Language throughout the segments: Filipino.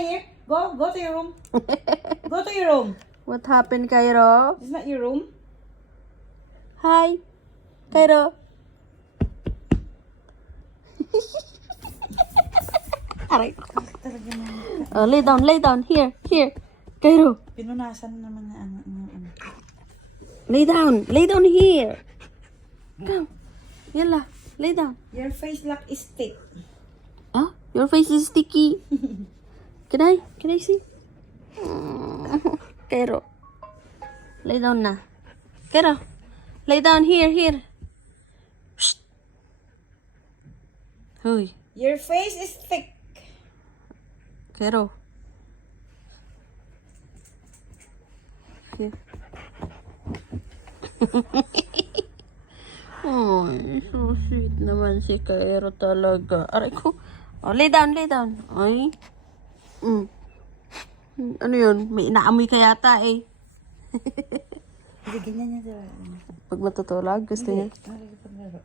here. Go to your room. Go to your room. What happened, Cairo? It's not your room. Hi, Cairo. Aray. Talaga na. Oh, lay down. Here. Cairo. Pinunasan naman na ano. Lay down here. Come. Yalla, lay down. Your face look is thick. Ah, your face is sticky. Can I see? Cairo. Lay down na. Cairo. Lay down here. Shh. Hoy, Your face is thick. Cairo. Here. Ay, so sweet naman si Cairo talaga. Aray ko. Oh, lay down. Ay. Ano yun? May inaamoy ka yata eh. Hindi, ganyan niya sila. Pag matutulog, gusto niya. Paglaro.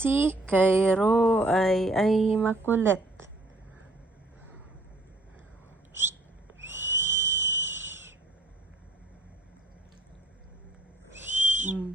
Si Cairo ay makulit. Mm.